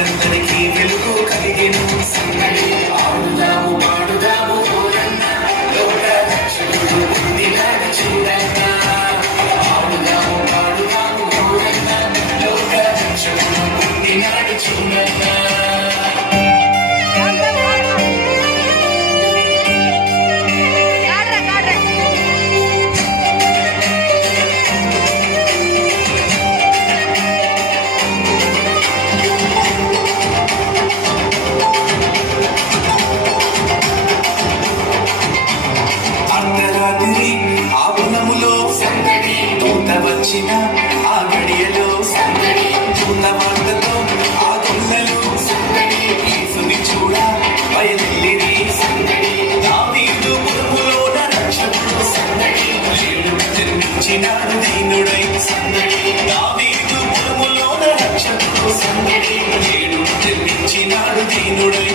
ఊరందరికీ వెలుగు కలిగెను సందడి ఆడుదాము పాడుదాము ఊరన్న లోక రక్షకుడు పొందినాడు చూడన్న ఆడుదాము పాడుదాము ఊరన్న లోక రక్షకుడు పొందినాడు చూడన్న వచ్చిన ఆ గడియలో సందడి ఉన్న వార్తతో ఆ దొంగలు సందడి యేసుని చూడ బయలుదేరి సందడి దావీదు పురములోన రక్షకుడు సందడి లేడు జన్మించినాడు దీనుడై సందడి దావీదు పురములోన రక్షకుడు సందడి లేడు జన్మించినాడు దీనుడై